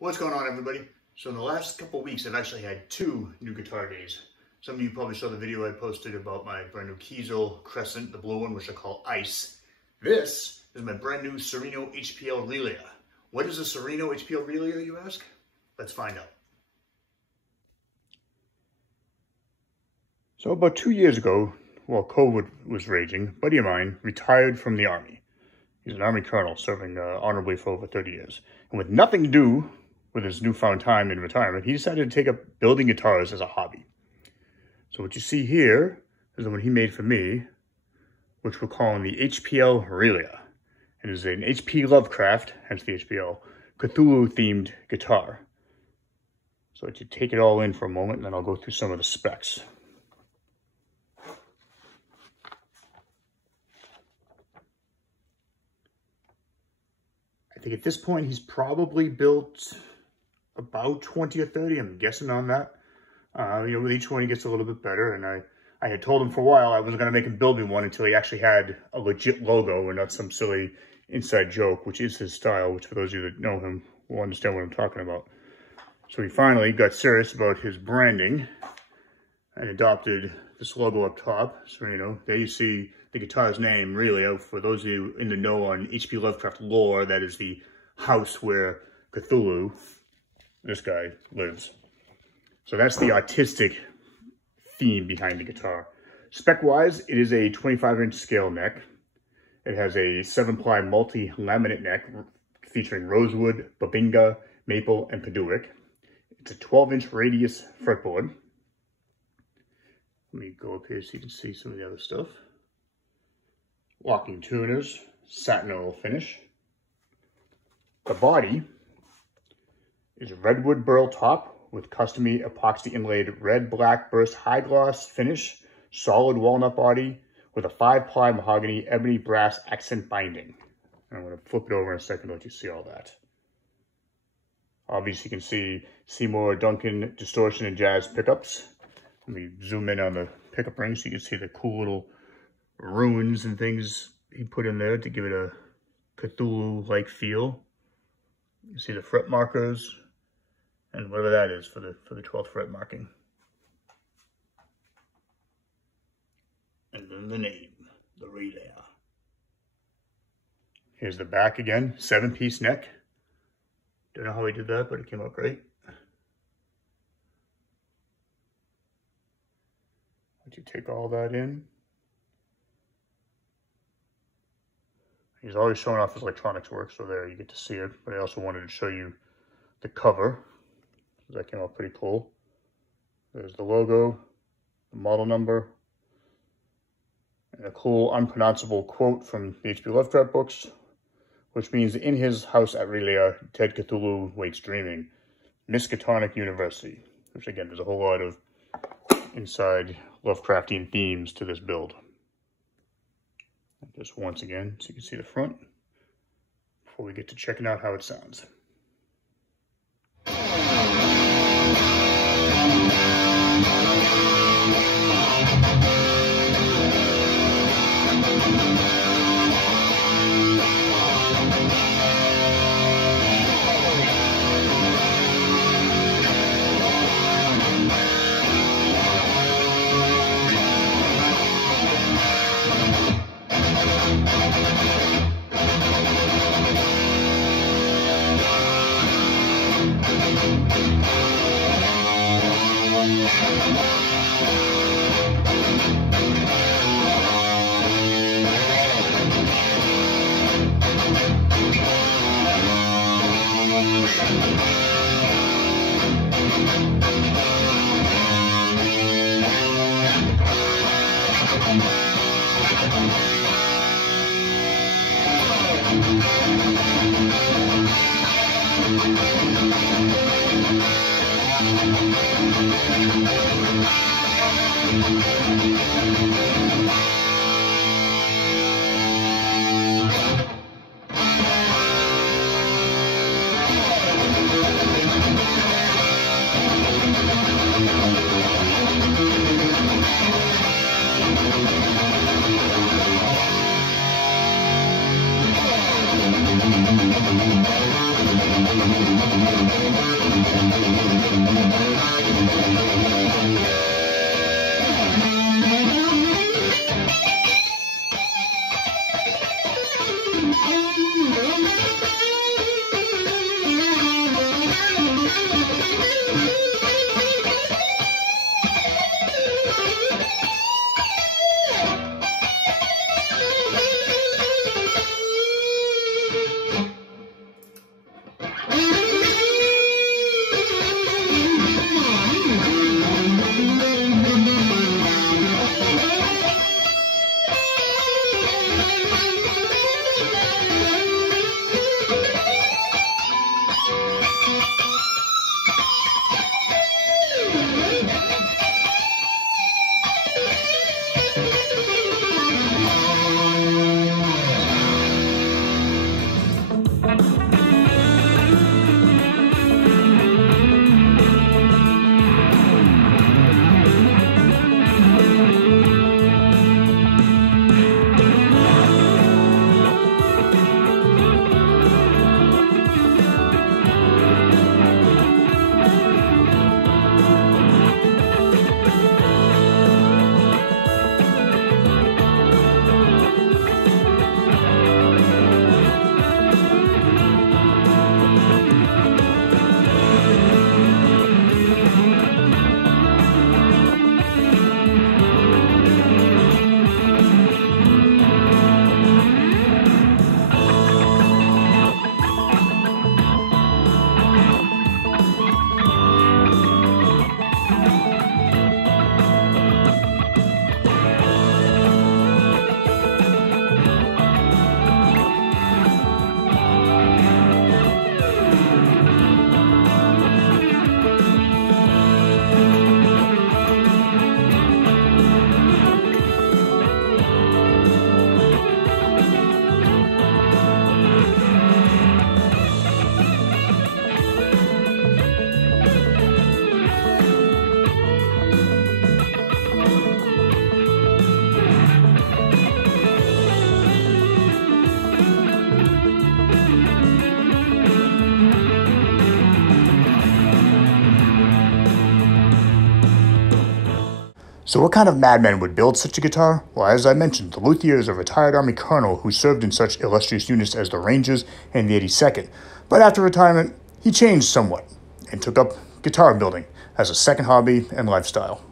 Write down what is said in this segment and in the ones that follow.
What's going on, everybody? So in the last couple of weeks, I've actually had 2 new guitar days. Some of you probably saw the video I posted about my brand new Kiesel Crescent, the blue one, which I call Ice. This is my brand new Cirino HPL-R'Lyeh. What is a Cirino HPL-R'Lyeh, you ask? Let's find out. So about 2 years ago, while COVID was raging, a buddy of mine retired from the Army. He's an Army colonel serving honorably for over 30 years. And with nothing to do with his newfound time in retirement, he decided to take up building guitars as a hobby. So what you see here is the one he made for me, which we're calling the HPL-R'Lyeh. It is an HP Lovecraft, hence the HPL, Cthulhu-themed guitar. So let you take it all in for a moment, and then I'll go through some of the specs. I think at this point he's probably built about 20 or 30. I'm guessing on that. With each one he gets a little bit better. And I had told him for a while I wasn't going to make him build me one until he actually had a legit logo and not some silly inside joke, which is his style, which for those of you that know him will understand what I'm talking about. So he finally got serious about his branding and adopted this logo up top. Cirino. There you see the guitar's name, really. For those of you in the know on HP Lovecraft lore, that is the house where Cthulhu, this guy, lives. So that's the artistic theme behind the guitar. Spec-wise, it is a 25-inch scale neck. It has a 7-ply multi-laminate neck featuring rosewood, babinga, maple, and peduic. It's a 12-inch radius fretboard. Let me go up here so you can see some of the other stuff. Locking tuners, satin oil finish. The body is a redwood burl top with custom epoxy inlaid red, black burst high gloss finish, solid walnut body with a 5-ply mahogany ebony brass accent binding. And I'm going to flip it over in a second to let you see all that. Obviously you can see Seymour Duncan distortion and jazz pickups. Let me zoom in on the pickup ring so you can see the cool little runes and things he put in there to give it a Cthulhu-like feel. You see the fret markers and whatever that is for the 12th fret marking. And then the name, the R'Lyeh. Here's the back again, 7-piece neck. Don't know how he did that, but it came out great. Let you take all that in. He's always showing off his electronics work, so there you get to see it. But I also wanted to show you the cover. That came out pretty cool. There's the logo, the model number, and a cool unpronounceable quote from the HP Lovecraft books, which means in his house at R'Lyeh, Ted Cthulhu waits dreaming. Miskatonic University, which again, there's a whole lot of inside Lovecraftian themes to this build. Just once again, so you can see the front before we get to checking out how it sounds. So what kind of madman would build such a guitar? Well, as I mentioned, the Luthier is a retired Army colonel who served in such illustrious units as the Rangers and the 82nd. But after retirement, he changed somewhat and took up guitar building as a second hobby and lifestyle.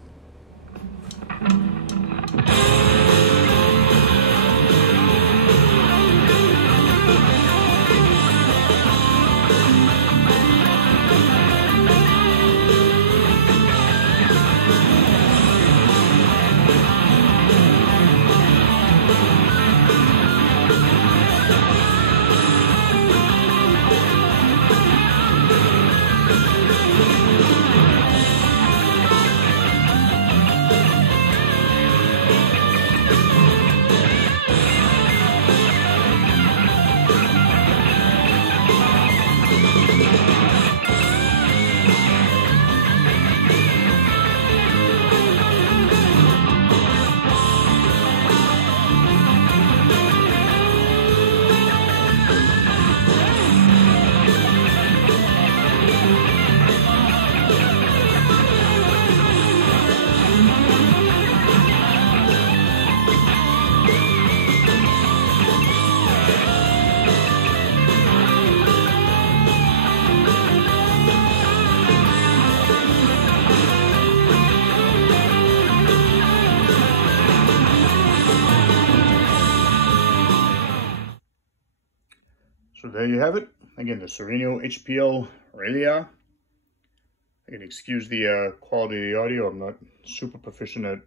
So there you have it. Again, the Cirino HPL-R'Lyeh. I can excuse the quality of the audio. I'm not super proficient at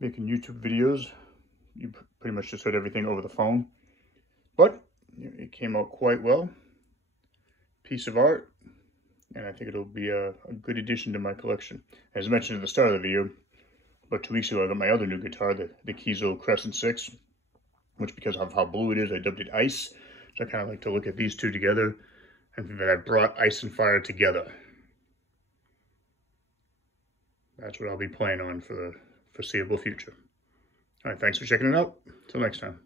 making YouTube videos. You pretty much just heard everything over the phone. But it came out quite well. Piece of art. And I think it'll be a good addition to my collection. As mentioned at the start of the video, about 2 weeks ago I got my other new guitar, the Kizo Crescent 6. Which, because of how blue it is, I dubbed it Ice. So I kind of like to look at these two together, and that I brought Ice and Fire together. That's what I'll be playing on for the foreseeable future. All right, thanks for checking it out. Till next time.